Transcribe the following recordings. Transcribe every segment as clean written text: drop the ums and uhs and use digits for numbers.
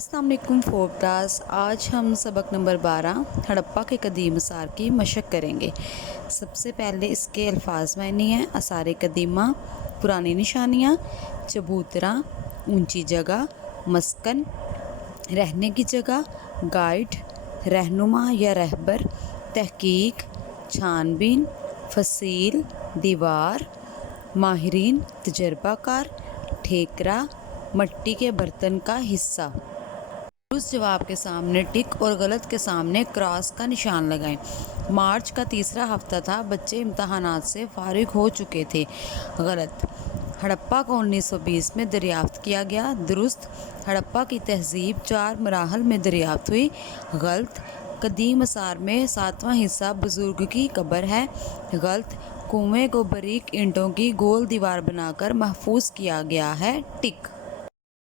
अस्सलाम वालेकुम fourth class. आज हम सबक नंबर 12 हड़प्पा के कदीम आसार की मशक करेंगे। सबसे पहले इसके अल्फाज मायने हैं। आसार कदीमा, पुरानी निशानियाँ, चबूतरा, ऊंची जगह, मस्कन, रहने की जगह, गाइड, रहनुमा या रहबर, तहकीक, छानबीन, फसील, दीवार, माहिरीन, तजर्बाकार, ठेकरा, मट्टी के बर्तन का हिस्सा। उस जवाब के सामने टिक और गलत के सामने क्रॉस का निशान लगाएं। मार्च का तीसरा हफ्ता था। बच्चे इम्तहानात से फारिग हो चुके थे। गलत। हड़प्पा को 1920 में दरियाफ्त किया गया। दुरुस्त। हड़प्पा की तहजीब 4 मराहल में दरियाफ्त हुई। गलत। कदीम आसार में 7वां हिस्सा बुजुर्ग की कब्र है। गलत। कुएं को बारीक ईंटों की गोल दीवार बनाकर महफूज किया गया है। टिक।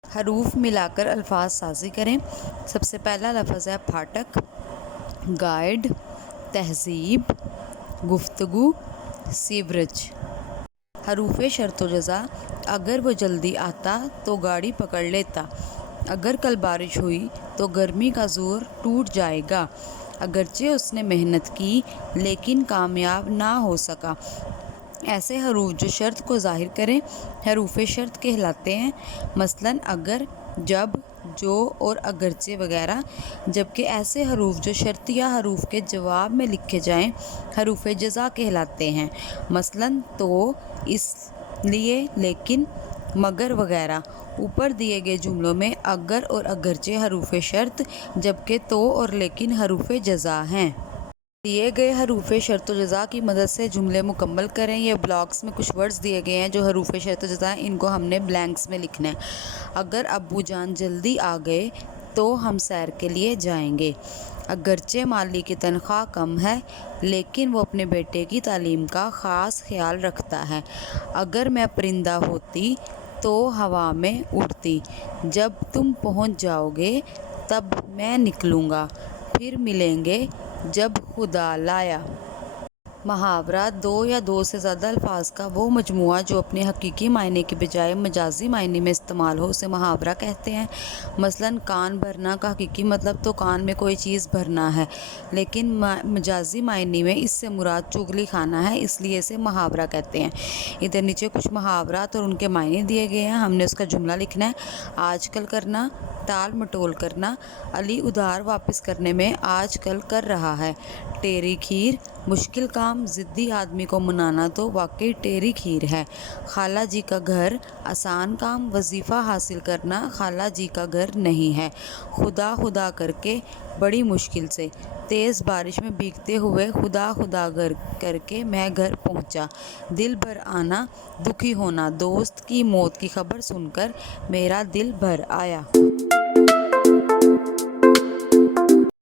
हरूफ मिलाकर अल्फाज साजी करें। सबसे पहला लफ्ज़ है फाटक, गाइड, तहजीब, गुफ्तगू, सीवरेज। हरूफ शर्त व जज़ा। अगर वो जल्दी आता तो गाड़ी पकड़ लेता। अगर कल बारिश हुई तो गर्मी का जोर टूट जाएगा। अगरचे उसने मेहनत की लेकिन कामयाब ना हो सका। ऐसे हरूफ जो शर्त को ज़ाहिर करें हरूफ शर्त कहलाते हैं। मसलन अगर, जब, जो और अगरचे वगैरह। जबकि ऐसे हरूफ जो शर्तिया हरूफ के जवाब में लिखे जाएं हरूफ जज़ा कहलाते हैं। मसलन तो, इसलिए, लेकिन, मगर वगैरह। ऊपर दिए गए जुमलों में अगर और अगरचे हरूफ शर्त जबकि तो और लेकिन हरूफ जज़ा हैं। दिए गए हरूफ शर्त व जज़ा की मदद से जुमले मुकम्मल करें। ये ब्लॉक्स में कुछ वर्ड्स दिए गए हैं जो हरूफ शर्त व जज़ा, इनको हमने ब्लैंक्स में लिखना है। अगर अब्बू जान जल्दी आ गए तो हम सैर के लिए जाएंगे। अगरचे माली की तनख्वाह कम है लेकिन वो अपने बेटे की तालीम का ख़ास ख्याल रखता है। अगर मैं परिंदा होती तो हवा में उड़ती। जब तुम पहुंच जाओगे तब मैं निकलूँगा। फिर मिलेंगे जब खुदा लाया। मुहावरा 2 या 2 से ज़्यादा अल्फाज का वो मजमुआ जो अपने हकीकी मायने के बजाय मजाजी मायने में इस्तेमाल हो उसे मुहावरा कहते हैं। मसलन कान भरना का हकीकी मतलब तो कान में कोई चीज़ भरना है, लेकिन मजाजी मायने में इससे मुराद चुगली खाना है, इसलिए इसे मुहावरा कहते हैं। इधर नीचे कुछ मुहावरात और उनके मायने दिए गए हैं। हमने उसका जुमला लिखना है। आजकल करना, टाल मटोल करना। अली उधार वापस करने में आजकल कर रहा है। टेरी खीर, मुश्किल काम, ज़िद्दी आदमी को मनाना तो वाकई टेरी खीर है। खाला जी का घर, आसान काम, वजीफ़ा हासिल करना खाला जी का घर नहीं है। खुदा खुदा करके बड़ी मुश्किल से, तेज़ बारिश में भीगते हुए खुदा खुदा करके मैं घर पहुंचा। दिल भर आना, दुखी होना, दोस्त की मौत की खबर सुनकर मेरा दिल भर आया।